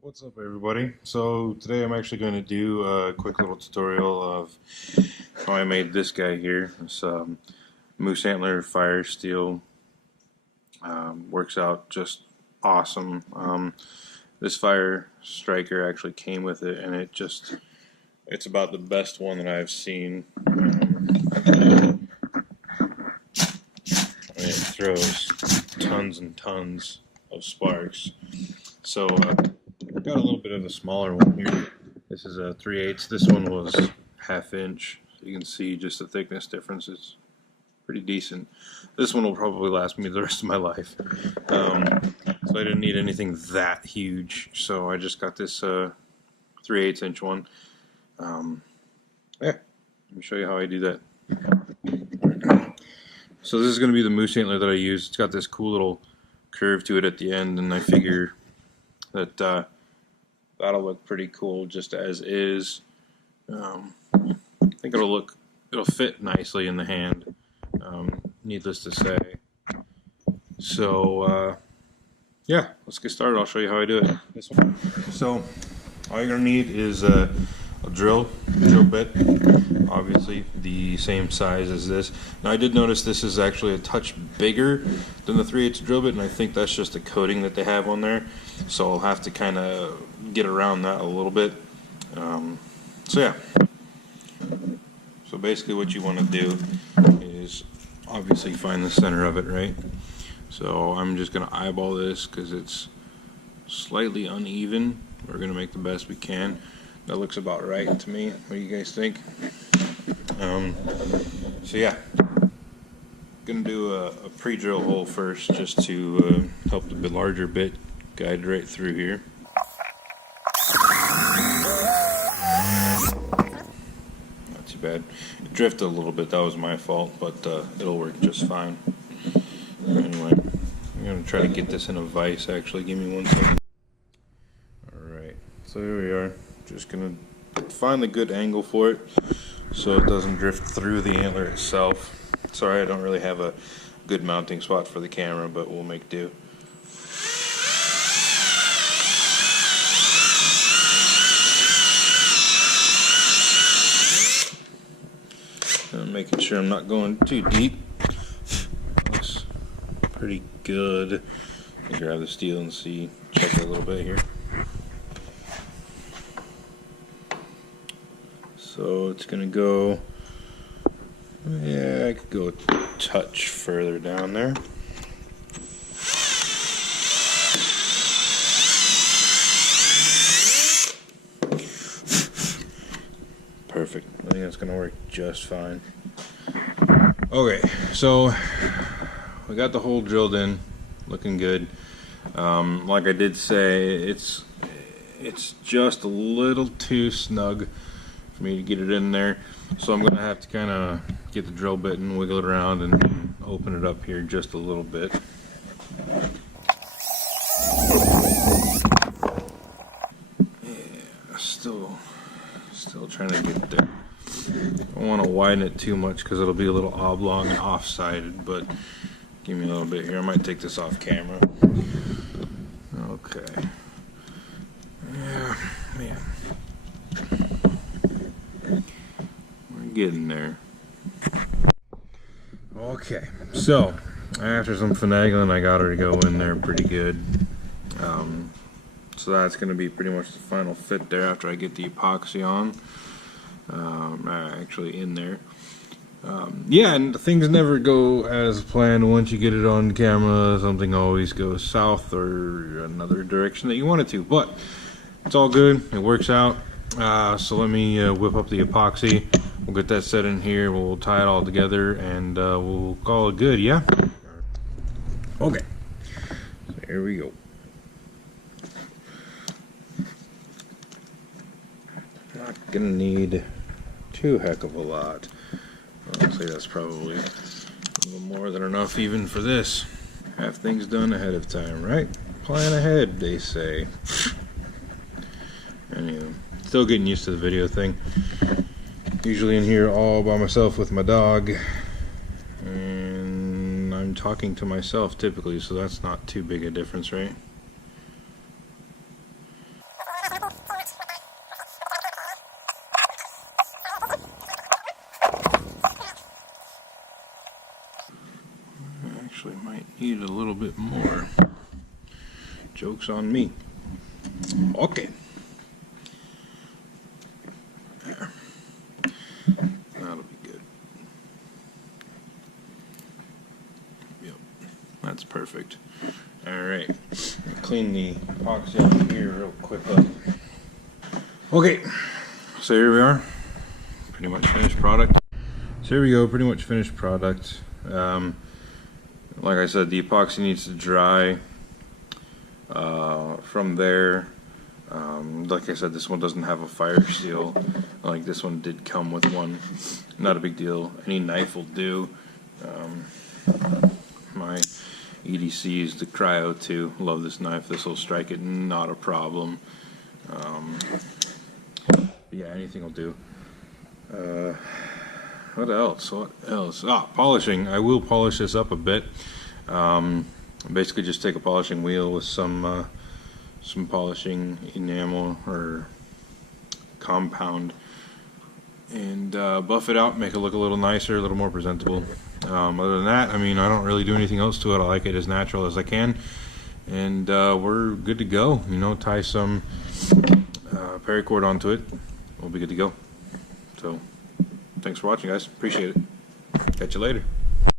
What's up, everybody? So today I'm actually going to do a quick little tutorial of how I made this guy here. This moose antler fire steel works out just awesome. This fire striker actually came with it, and it's about the best one that I've seen. It throws tons and tons of sparks. So I've got a little bit of a smaller one here. This is a 3/8. This one was 1/2 inch. So you can see just the thickness difference is pretty decent. This one will probably last me the rest of my life. So I didn't need anything that huge. So I just got this 3/8 inch one. Let me show you how I do that. So this is going to be the moose antler that I use. It's got this cool little curve to it at the end, and I figure that that'll look pretty cool just as is. I think it'll fit nicely in the hand, needless to say. So yeah, let's get started. I'll show you how I do it. This one. So all you're gonna need is a drill bit, obviously the same size as this. Now I did notice this is actually a touch bigger than the 3/8 drill bit, and I think that's just the coating that they have on there, so I'll have to kind of get around that a little bit. So yeah, so basically what you want to do is obviously find the center of it, right? So I'm just going to eyeball this because it's slightly uneven. We're going to make the best we can. That looks about right to me. What do you guys think? So yeah, gonna do a pre-drill hole first, just to help the larger bit guide right through here. Not too bad. It drifted a little bit. That was my fault, but it'll work just fine. Anyway, I'm gonna try to get this in a vise. Actually, give me 1 second. All right, so here we are. Just gonna find the good angle for it so it doesn't drift through the antler itself. Sorry, I don't really have a good mounting spot for the camera, but we'll make do. I'm making sure I'm not going too deep. Looks pretty good. Let me grab the steel and see, check it a little bit here. So it's gonna go, yeah, I could go a touch further down there. Perfect. I think that's gonna work just fine. Okay, so we got the hole drilled in, looking good. Like I did say, it's just a little too snug for me to get it in there, so I'm gonna have to kind of get the drill bit and wiggle it around and open it up here just a little bit. Yeah, still trying to get there. I don't want to widen it too much because it'll be a little oblong and off-sided, but give me a little bit here. I might take this off camera. Okay. Yeah, man. Getting there. Okay, so after some finagling, I got her to go in there pretty good. So that's going to be pretty much the final fit there after I get the epoxy on. Actually in there. Yeah, and things never go as planned. Once you get it on camera, something always goes south or another direction that you want it to. But it's all good. It works out. So let me whip up the epoxy. We'll get that set in here, we'll tie it all together, and we'll call it good, yeah? Okay, so here we go. Not gonna need too heck of a lot. I'll say that's probably a little more than enough even for this. Have things done ahead of time, right? Plan ahead, they say. Anyway, still getting used to the video thing. Usually in here all by myself with my dog, and I'm talking to myself typically, so that's not too big a difference, right? actually might need a little bit more. Joke's on me. Okay. There. That'll be good. Yep. That's perfect. Alright. Clean the epoxy out here real quick. Okay. So here we are. Pretty much finished product. So here we go, pretty much finished product. Like I said, the epoxy needs to dry. From there, like I said, this one doesn't have a fire seal. Like this one did come with one. Not a big deal. Any knife will do. My EDC is the Cryo 2. Love this knife. This will strike it, not a problem. Yeah, anything will do. What else? What else? Polishing. I will polish this up a bit. Basically, just take a polishing wheel with some polishing enamel or compound, and buff it out, make it look a little nicer, a little more presentable. Other than that, I mean, I don't really do anything else to it. I like it as natural as I can, and we're good to go. You know, tie some paracord onto it. We'll be good to go. So, thanks for watching, guys. Appreciate it. Catch you later.